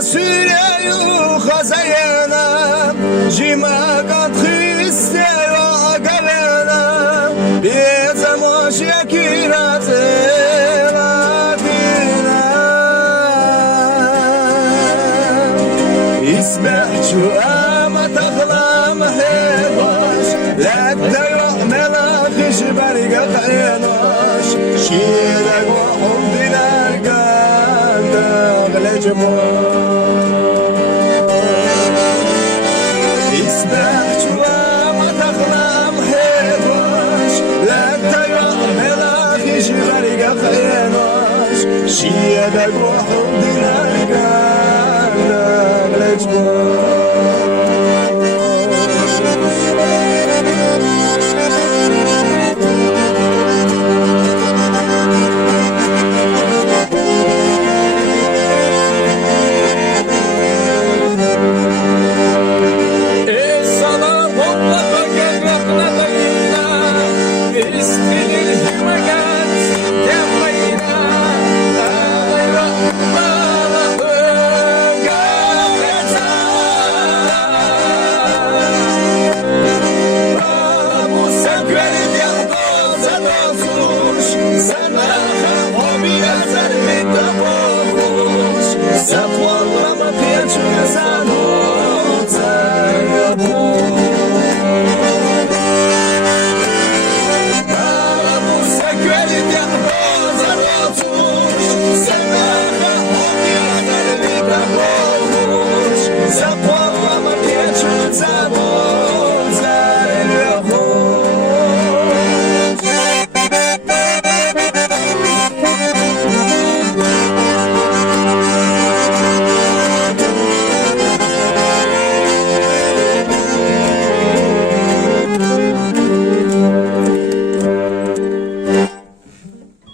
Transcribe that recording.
سوريا خزينا جيما قد خستي وقلنا بيزا مش يكيراتي اسمع شو ما تخلى محيطاش لا تروح ملاخش برقة خيناش شيلك وحبنا كان تغلى اسمع شو ما تخلى محيطاش لا تروح ملاخش برقة خيناش شيلك وحبنا كان Let's go.